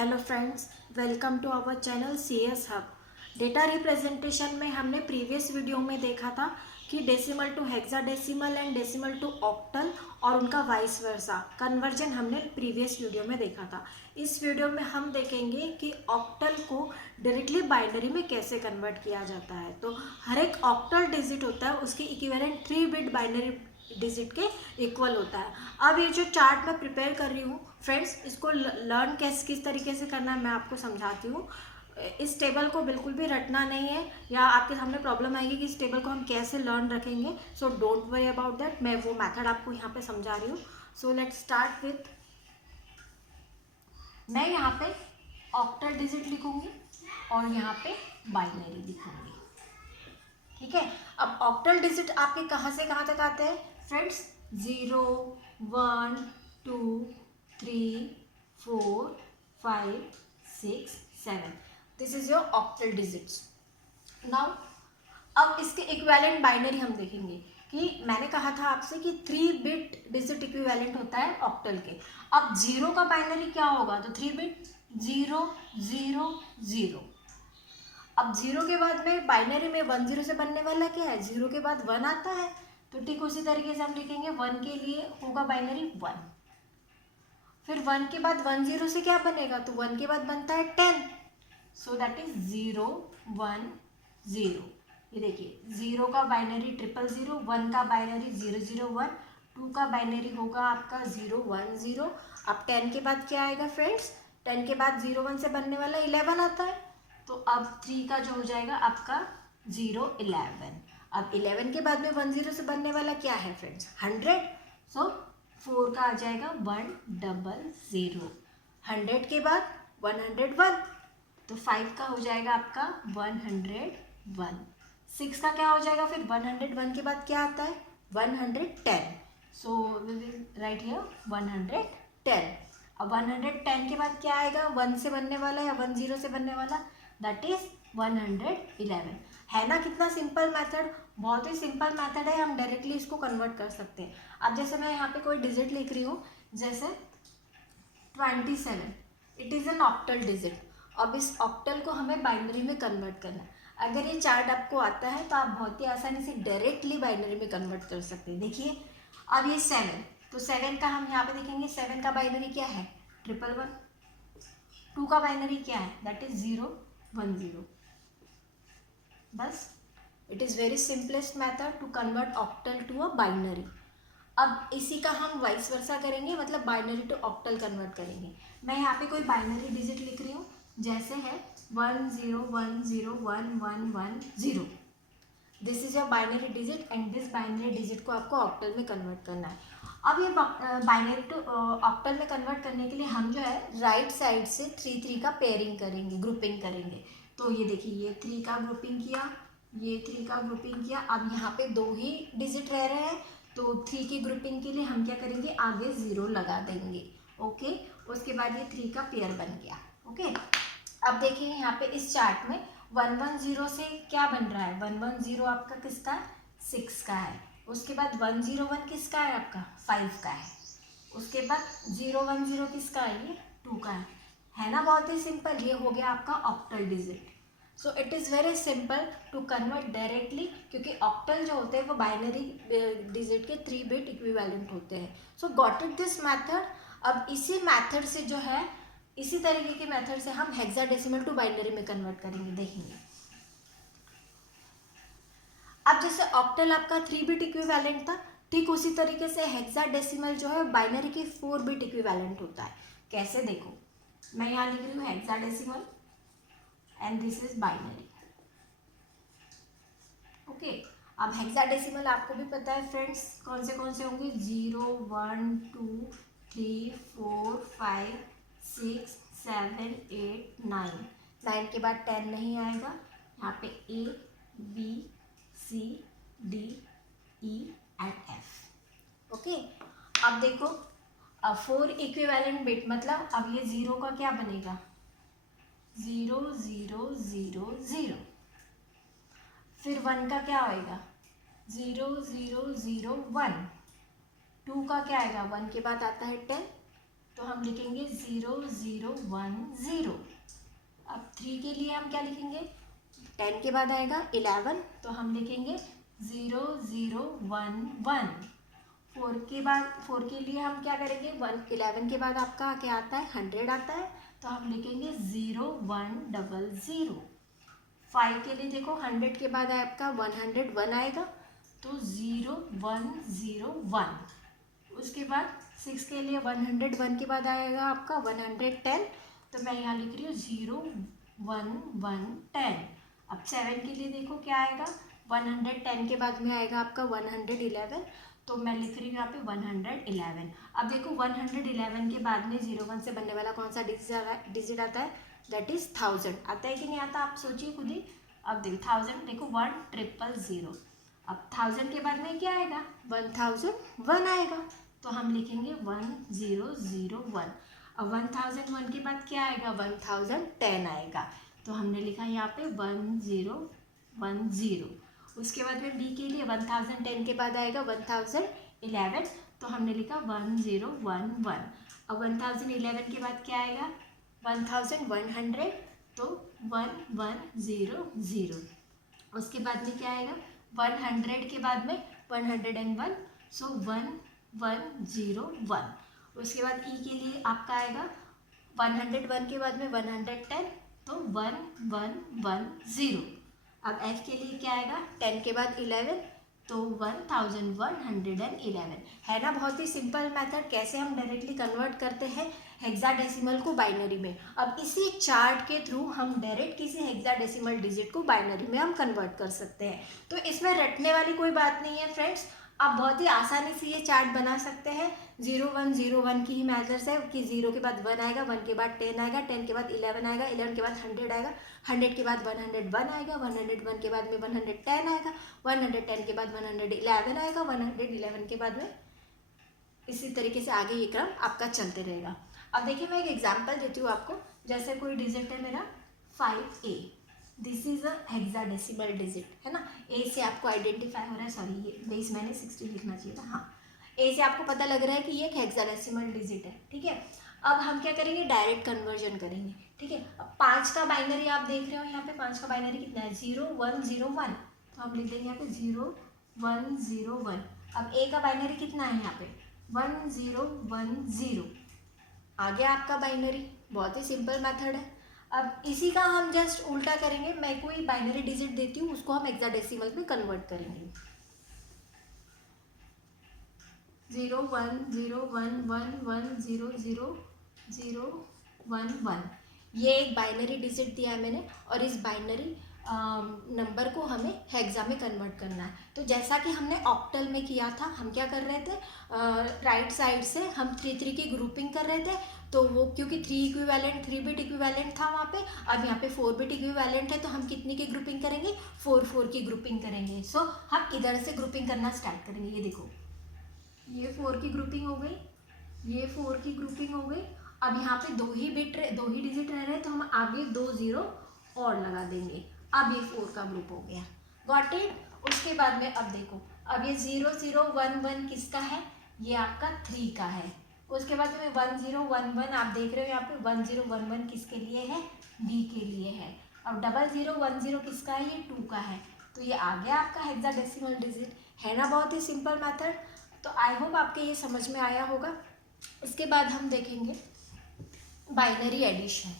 Hello friends, welcome to our channel CS hub. Data representation में हमने previous video में देखा था कि decimal to hexadecimal and decimal to octal और उनका वाइस वर्सा कन्वर्जन हमने प्रीवियस वीडियो में देखा था। इस वीडियो में हम देखेंगे कि ऑक्टल को डायरेक्टली बाइनरी में कैसे कन्वर्ट किया जाता है। तो हर एक ऑक्टल डिजिट होता है उसकी इक्विवेलेंट 3 बिट बाइनरी डिजिट के इक्वल होता है। अब ये जो चार्ट मैं प्रिपेयर कर रही हूँ फ्रेंड्स, इसको लर्न किस तरीके से करना है मैं आपको समझाती हूँ। इस टेबल को बिल्कुल भी रटना नहीं है या आपके सामने प्रॉब्लम आएगी कि इस टेबल को हम कैसे लर्न रखेंगे। So don't worry about that, मैं वो मेथड आपको यहाँ पे समझा रही हूँ। सो लेट्स स्टार्ट विथ, मैं यहाँ पे ऑक्टल डिजिट लिखूंगी और यहाँ पे बाइनरी लिखूंगी। ठीक है, अब ऑक्टल डिजिट आपके कहाँ से कहाँ तक आते हैं friends? 0, 1, 2, 3, 4, 5, 6, 7। This is your octal digits. Now अब इसके इक्विवेलेंट बाइनरी हम देखेंगे कि मैंने कहा था आपसे कि 3 बिट डिजिट इक्विवेलेंट होता है ऑक्टल के। अब 0 का बाइनरी क्या होगा? तो 3 बिट 0 0 0। अब 0 के बाद में बाइनरी में 1 0 से बनने वाला क्या है? 0 के बाद 1 आता है, तो ठीक उसी तरीके से हम लिखेंगे 1 के लिए होगा बाइनरी 1। फिर 1 के बाद 1 0 से क्या बनेगा? तो 1 के बाद बनता है 10, सो दैट इज 0 1 0। ये देखिए 0 का बाइनरी 000, 1 का बाइनरी 001, 2 का बाइनरी होगा आपका 010। अब 10 के बाद क्या आएगा फ्रेंड्स? 10 के बाद 01 से बनने वाला 11 आता है, तो अब 3 का जो हो जाएगा आपका 011। अब 11 के बाद में 10 से बनने वाला क्या है फ्रेंड्स? 100, सो 4 का आ जाएगा 100। 100 के बाद 101, तो 5 का हो जाएगा आपका 101। 6 का क्या हो जाएगा? फिर 101 के बाद क्या आता है? 110, so we will write here 110। अब 110 के बाद क्या आएगा? 1 से बनने वाला या 10 से बनने वाला, दैट इज 111। है ना कितना सिंपल मेथड? बहुत ही सिंपल मेथड है, हम डायरेक्टली इसको कन्वर्ट कर सकते हैं। अब जैसे मैं यहाँ पे कोई डिजिट लिख रही हूँ, जैसे 27, it is an octal digit. अब इस ऑक्टल को हमें बाइनरी में कन्वर्ट करना है। अगर ये चार्ट आपको आता है तो आप बहुत ही आसानी से डायरेक्टली बाइनरी में कन्वर्ट कर सकते हैं। देखिए अब ये 7, तो 7 का हम यहाँ पे देखेंगे 7 का बाइनरी क्या है? 111। 2 का बाइनरी क्या है? That is 010। बस, it is very simplest method to convert octal to a binary. अब इसी का हम वाइस वर्सा करेंगे, मतलब बाइनरी टू ऑक्टल कन्वर्ट करेंगे। मैं यहाँ पे कोई बाइनरी डिजिट लिख रही हूँ, जैसे है 10101110। This is your binary digit and this binary digit को आपको ऑक्टल में कन्वर्ट करना है। अब ये बाइनरी टू ऑक्टल में कन्वर्ट करने के लिए हम जो है राइट साइड से 3 3 का पेयरिंग करेंगे, ग्रुपिंग करेंगे। तो ये देखिए ये 3 का ग्रुपिंग किया, ये 3 का ग्रुपिंग किया। अब यहाँ पे 2 ही डिजिट रह रहे हैं, तो 3 की ग्रुपिंग के लिए हम क्या करेंगे? आगे 0 लगा देंगे। ओके, उसके बाद ये 3 का पेयर बन गया। ओके, अब देखिए यहाँ पे इस चार्ट में 110 से क्या बन रहा है? 110 आपका किसका है? 6 का है। उसके बाद 101 किसका है? आपका 5 का है। उसके बाद 010 किसका है? ये 2 का है ना? बहुत ही सिंपल, ये हो गया आपका octal digit. So it is very simple to convert directly, क्योंकि ऑक्टल जो होते हैं वो बाइनरी डिजिट के 3 बिट इक्विवेलेंट होते हैं। सो गॉट इट दिस मैथड। अब इसी मैथड से जो है, इसी तरीके के मेथड से हम हेक्साडेसिमल टू बाइनरी में कन्वर्ट करेंगे, देखेंगे। अब जैसे ऑक्टल आपका 3 बिट इक्विवेलेंट था, ठीक उसी तरीके से हेक्साडेसिमल जो है बाइनरी की 4 बिट इक्विवेलेंट होता है। कैसे? देखो, मैं यहाँ लिख रही हूँ hexadecimal and this is binary. Okay, अब हेक्साडेसिमल आपको भी पता है फ्रेंड्स कौन से होंगे? 0 1 2 3 4 5 6 7 8 9। 9 के बाद 10 नहीं आएगा, यहाँ पे A B C D E and F। Okay, अब देखो, अब 4 इक्विवेलेंट बिट, मतलब अब ये 0 का क्या बनेगा? 0 0 0 0। फिर 1 का क्या होएगा? 0 0 0 1। 2 का क्या आएगा? 1 के बाद आता है 10, तो हम लिखेंगे 0 0 1 0। अब 3 के लिए हम क्या लिखेंगे, 10 के बाद आएगा 11, तो हम लिखेंगे 0 0 1 1। 4 के लिए हम क्या करेंगे, 11 के बाद आपका क्या आता है, 100 आता है, तो हम लिखेंगे 0 1 0 0। 5 के लिए देखो 100 के बाद आपका 101 आएगा, तो 0 1 0 1। उसके बाद 6 के लिए 101 के बाद आएगा आपका 110, तो मैं यहाँ लिख रही हूँ 0 1 1 10। अब 7 के लिए देखो क्या आएगा, 110 के बाद में आएगा आपका 111, तो मैं लिख रही हूँ यहाँ पे 111। अब देखो 111 के बाद में 01 से बनने वाला कौन सा डिजिट आता है, दैट इज 1000। आता है कि नहीं आता, आप सोचिए खुद ही। अब देखो 1000, देखो 1000। अब 1000 के बाद में क्या आएगा, 1001 आएगा, तो हम लिखेंगे 1001। अब 1001 के बाद क्या आएगा, 1010 आएगा, तो हमने लिखा यहाँ पे 1010। उसके बाद में बी के लिए 1010 के बाद आएगा 1011, तो हमने लिखा 1011। अब 1011 के बाद क्या आएगा, 1100, तो 1100। उसके बाद में क्या आएगा, 100 के बाद में 101, सो 1101। उसके बाद ई के लिए आपका आएगा 101 के बाद में 110, तो 1110। अब एफ के लिए क्या आएगा, 10 के बाद 11, तो 1111 है ना। बहुत ही सिंपल मेथड, कैसे हम डायरेक्टली कन्वर्ट करते हैं हेक्साडेसिमल को बाइनरी में। अब इसी चार्ट के थ्रू हम डायरेक्ट किसी हेक्साडेसिमल डिजिट को बाइनरी में हम कन्वर्ट कर सकते हैं। तो इसमें रटने वाली कोई बात नहीं है फ्रेंड्स, आप बहुत ही आसानी से ये चार्ट बना सकते हैं। 0101 की ही मेथड्स है कि 0 के बाद 1 आएगा, 1 के बाद 10 आएगा, 10 के बाद 11 आएगा, 11 के बाद 100 आएगा, 100 के बाद 101 आएगा, 101 के बाद में 110 आएगा, 110 के बाद 111 आएगा, 111 के बाद में इसी तरीके से आगे ये क्रम आपका चलते रहेगा। अब देखिए मैं एक एग्जांपल देती हूँ आपको। जैसे कोई डिजिट है मेरा 5A, this is a hexadecimal digit, है ना। ए से आपको आइडेंटिफाई हो रहा है, सॉरी ये बेस मैंने 60 लिखना चाहिए था, हाँ। ए से आपको पता लग रहा है कि ये एक हेक्साडेसिमल डिजिट है, ठीक है। अब हम क्या करेंगे, डायरेक्ट कन्वर्जन करेंगे, ठीक है। अब 5 का बाइनरी आप देख रहे हो यहाँ पे, 5 का बाइनरी कितना है, 0101, तो हम लिख देंगे यहाँ पे 0101। अब ए का बाइनरी कितना है यहाँ पे, 1010। आ गया आपका बाइनरी, बहुत ही सिंपल मेथड है। अब इसी का हम जस्ट उल्टा करेंगे, मैं कोई बाइनरी डिजिट देती हूँ, उसको हम हेक्साडेसिमल में कन्वर्ट करेंगे। 0101100001 ये एक बाइनरी डिजिट दिया है मैंने, और इस बाइनरी नंबर को हमें हेक्सा में कन्वर्ट करना है। तो जैसा कि हमने ऑक्टल में किया था, हम क्या कर रहे थे, राइट साइड से हम 3 की ग्रुपिंग कर रहे थे, तो वो क्योंकि 3 बिट इक्विवेलेंट था वहाँ पे, अब यहाँ पे 4 बिट इक्विवेलेंट है, तो हम कितनी की ग्रुपिंग करेंगे, 4 की ग्रुपिंग करेंगे। सो हम इधर से ग्रुपिंग करना स्टार्ट करेंगे। ये देखो, ये 4 की ग्रुपिंग हो गई, ये 4 की ग्रुपिंग हो गई। अब यहाँ पे 2 ही डिजिट रह रहे हैं, तो हम आगे 2 0 और लगा देंगे। अब ये 4 का ग्रुप हो गया, गॉट इट। उसके बाद में अब देखो, अब ये 0011 किसका है, ये आपका 3 का है। उसके बाद में 1011 आप देख रहे हो यहाँ पे, 1011 किसके लिए है, बी के लिए है। अब 0010 किसका है, ये 2 का है, तो ये आ गया आपका हेक्साडेसिमल डिजिट, है ना। बहुत ही सिंपल मेथड। तो आई होप आपके ये समझ में आया होगा। इसके बाद हम देखेंगे बाइनरी एडिशन।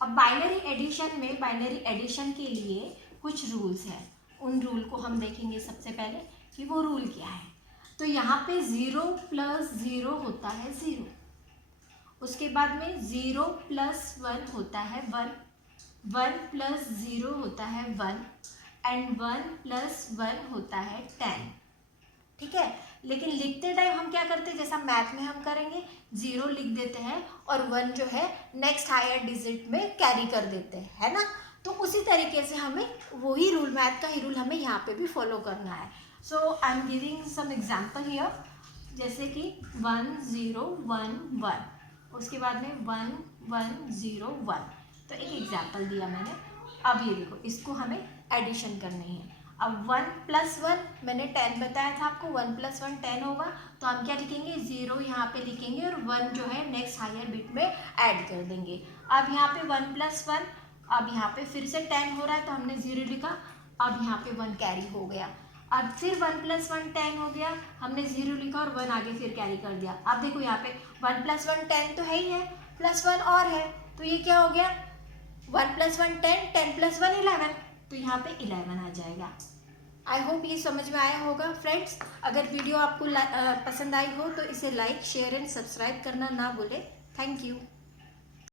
अब बाइनरी एडिशन के लिए कुछ रूल्स हैं, उन रूल को हम देखेंगे सबसे पहले कि वो रूल क्या है। तो यहाँ पे 0 + 0 होता है 0, उसके बाद में 0 + 1 होता है 1, 1 + 0 होता है 1, एंड 1 + 1 होता है 10, ठीक है। लेकिन लिखते टाइम हम क्या करते हैं, जैसा मैथ में हम करेंगे, 0 लिख देते हैं और 1 जो है नेक्स्ट हायर डिजिट में कैरी कर देते हैं, है ना। तो उसी तरीके से हमें वही रूल, मैथ का ही रूल हमें यहाँ पे भी फॉलो करना है। So I am giving some example here, जैसे कि 1011, उसके बाद में 1101, तो एक एग्जाम्पल दिया मैंने। अब ये देखो, इसको हमें एडिशन करनी है। अब 1 + 1 मैंने 10 बताया था आपको, 1 + 1 10 होगा, तो हम क्या लिखेंगे 0 यहाँ पे लिखेंगे और 1 जो है नेक्स्ट हायर बिट में ऐड कर देंगे। अब यहाँ पे 1 + 1, अब यहाँ पे फिर से 10 हो रहा है तो हमने 0 लिखा, अब यहाँ पे 1 कैरी हो गया। अब फिर 1 + 1 10 हो गया, हमने 0 लिखा और 1 आगे फिर कैरी कर दिया। अब देखो यहाँ पे 1 + 1 10 तो है ही है, +1 और है, तो ये क्या हो गया 1 + 1 10, 10 + 1 11, तो यहाँ पे 11 आ जाएगा। आई होप ये समझ में आया होगा फ्रेंड्स। अगर वीडियो आपको पसंद आई हो तो इसे लाइक, शेयर एंड सब्सक्राइब करना ना भूलें। Thank you.